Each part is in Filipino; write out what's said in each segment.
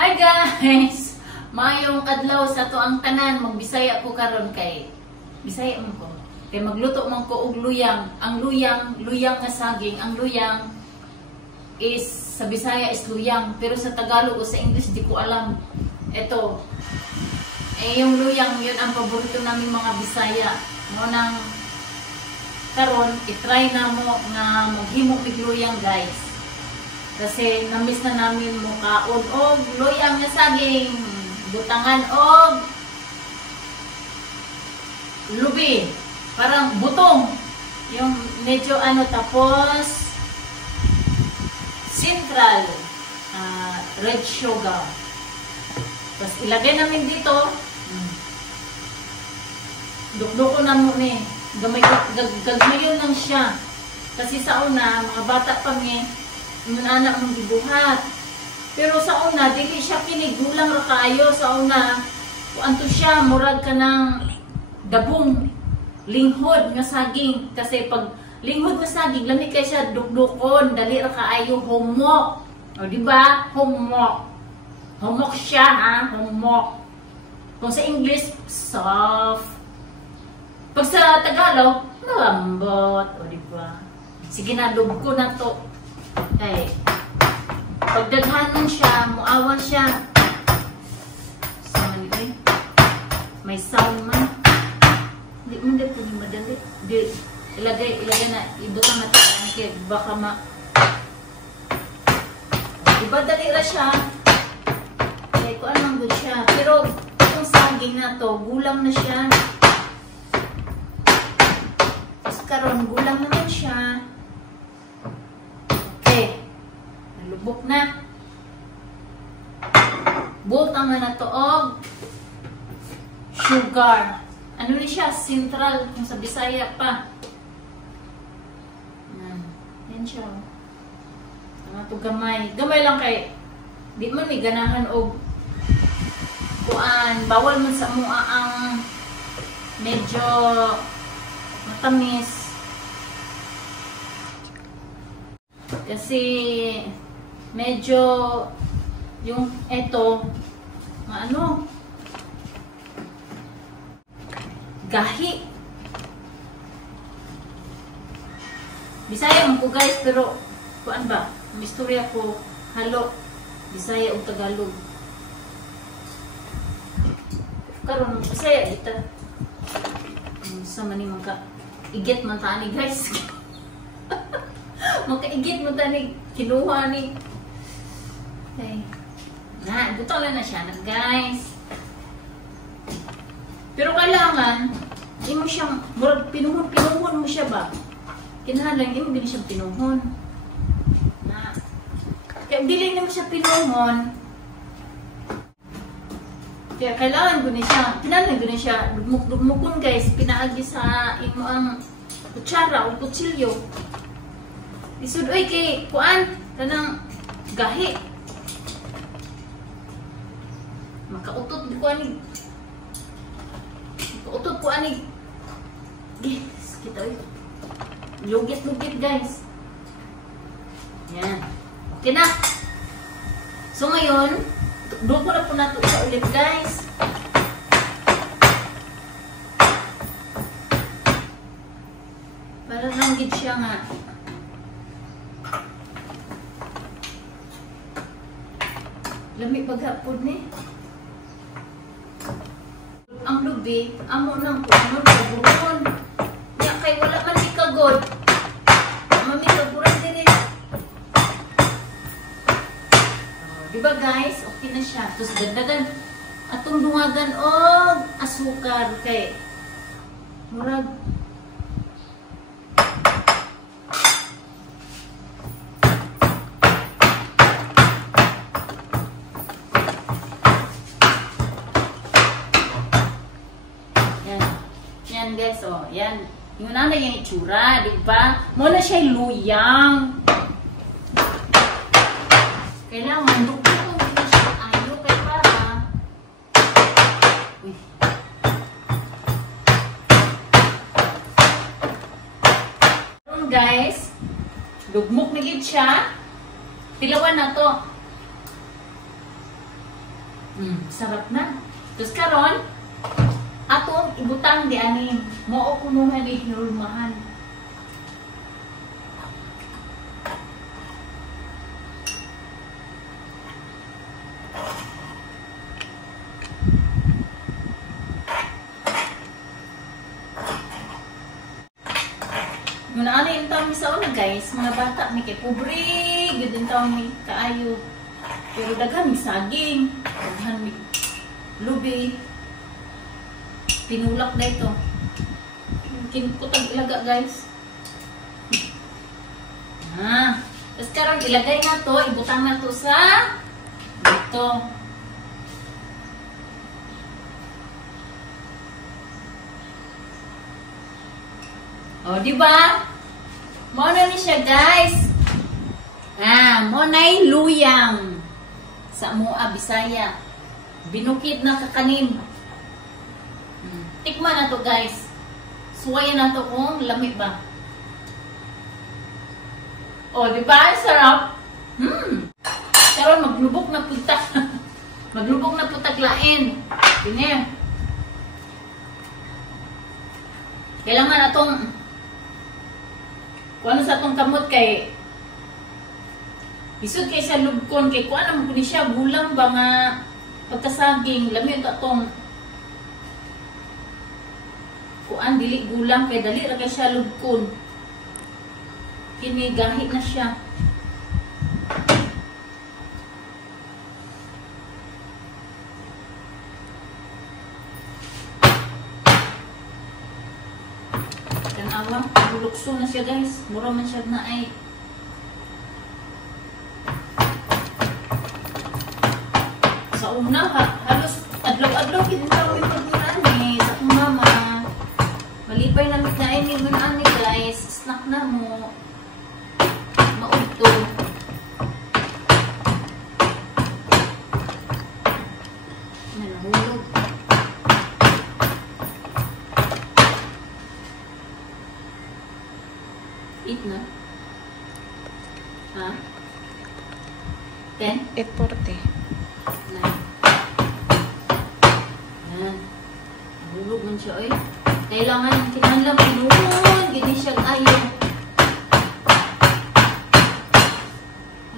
Hi guys! Maayong adlaw sa to ang tanan. Magbisaya ko karon kay Bisaya man ko. Kay magluto man ko og luyang. Ang luyang nga saging. Ang luyang is sa Bisaya is luyang, pero sa Tagalog o sa English di ko alam. Ito. Yung luyang yun ang paborito namin mga Bisaya. Mo nang karon i-try na mo nga maghimo og luyang guys. Kasi namiss na namin mo kaon og luyang nga saging, butangan og lubi, parang butong, yung medyo ano, tapos central red sugar. Tapos ilagay namin dito, dukduko na mo ni, gagmayon lang siya. Kasi sa una, mga bata pa mi, yung anak mong gibuhat. Pero sa una, dili siya kinigulang ra kayo. Sa una, kuanto siya, murag ka ng dabong linghod nga saging. Kasi pag linghod nga saging, lamig kay siya dukdukon, dali ra kaayo humok. O diba? Humok. Humok siya, ha? Humok. Kung sa English, soft. Pag sa Tagalog, malambot. O diba? Sige na, lub ko na to. Okay. Pagdaghanon siya, muawan siya. So, may sound man. Hindi mo din po madali. Ilagay na, ibutang na ito. Okay, baka diba dali ra siya? Okay, kung anong good siya. Pero, itong saging na to, gulang na siya. Tapos karon gulang naman siya. Lubok na. Butang na to og sugar. Ano ni siya? Central. Kung sa Bisaya pa. Yan siya. Ang ito gamay. Gamay lang kay di man may ganahan og kuan. Bawal man sa mua ang medyo matamis. Kasi medyo yung eto ano gahi. Bisaya man ko guys, pero kuan ba misturya ko halo Bisaya ug Tagalog. Karon Bisaya ita sa man ni ka igit man tani guys. Makaigit mo tani kinuha ni. Okay. Na, buto lang na siya guys. Pero kailangan hindi mo siyang pinuhon mo siya ba? Kinahanglan hindi mo din siyang pinuhon. Na. Kaya dili na mo siya pinuhon. Kaya kailangan guni siya. Kinahanglan guni siya dugmukon guys, pinaagi sa imo ang kutsara o kutsilyo. Isud oy kay kuan kanang gahi. Makautot ko ani. Makautot ko ani. Guys, kita oy. Lugit guys. Yan. Okay na. So ngayon, doon ko na po nato sa ulit guys. Para ranggit siya nga. Lamig paghapon ni. Ang lubi, amo nang kuno paburon. Nya kay wala man di kagod. Mami kaburan diri. Diba guys, okay na siya. Tapos dagdagan atong dungagan og asukar kay murag guys, oh, yan. Yung na yung itsura, di ba? Muna siya luyang. Kailangan dukdukon dito siya ayo kay para. Uy. Guys, dugmok na gid siya. Pilawan na to. Sarap na. Tapos karon, atong ibutang di anin. Mao kunuhan ni hinulmahan. Muna ano yung taon sa una guys, mga bata may kay pobre, good yung taon may kaayo. Pero daghan may saging, daghan may lubi. Tinulak na ito. Kinukutag ilaga guys. Tapos karon ilagay na to, ibutang na to sa dito. O, di ba? Mo na ni siya, guys. Mo na'y luyang sa Moa, Bisaya. Binukid na kakanin. Tikman na to, guys. Suwayan na to kung lami ba. O, di ba? Sarap. Karon maglubok na putak. Maglubok na putak lain. Tingnan. Kailangan atong kung ano sa atong kamot kay isod kay sa lubkon kay kung ano mo siya gulang ba nga pagkasaging lami ito atong kuan dili gulang kay dali ra kay siya lubkon kini gahi na siya. Awang bulukso na siya guys. Mura man siya na ay. Sa una halos adlaw-adlaw kinitaw yung pagburan ni sa akong mama. Malipay na mitnain ni gunaan ni guys. Snack na mo. Maudto. Nahulog. Eat na. Ha? 10? 8:40. Yan. Bulog man siya eh. Kailangan kinahanglan pinuhon. Gini siya ayaw.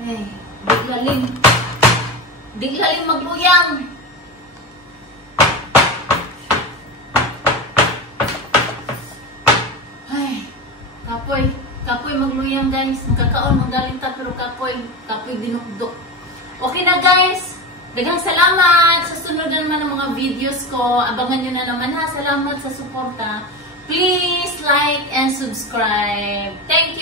Ay, diglalim. Diglalim magluyang. Ay, kapoy magluyang guys. Nakakaon magaling ta pero kapoy dinukdok. Okay na guys. Daghang salamat sa sunod na naman ng mga videos ko. Abangan nyo na naman ha. Salamat sa suporta. Please like and subscribe. Thank you.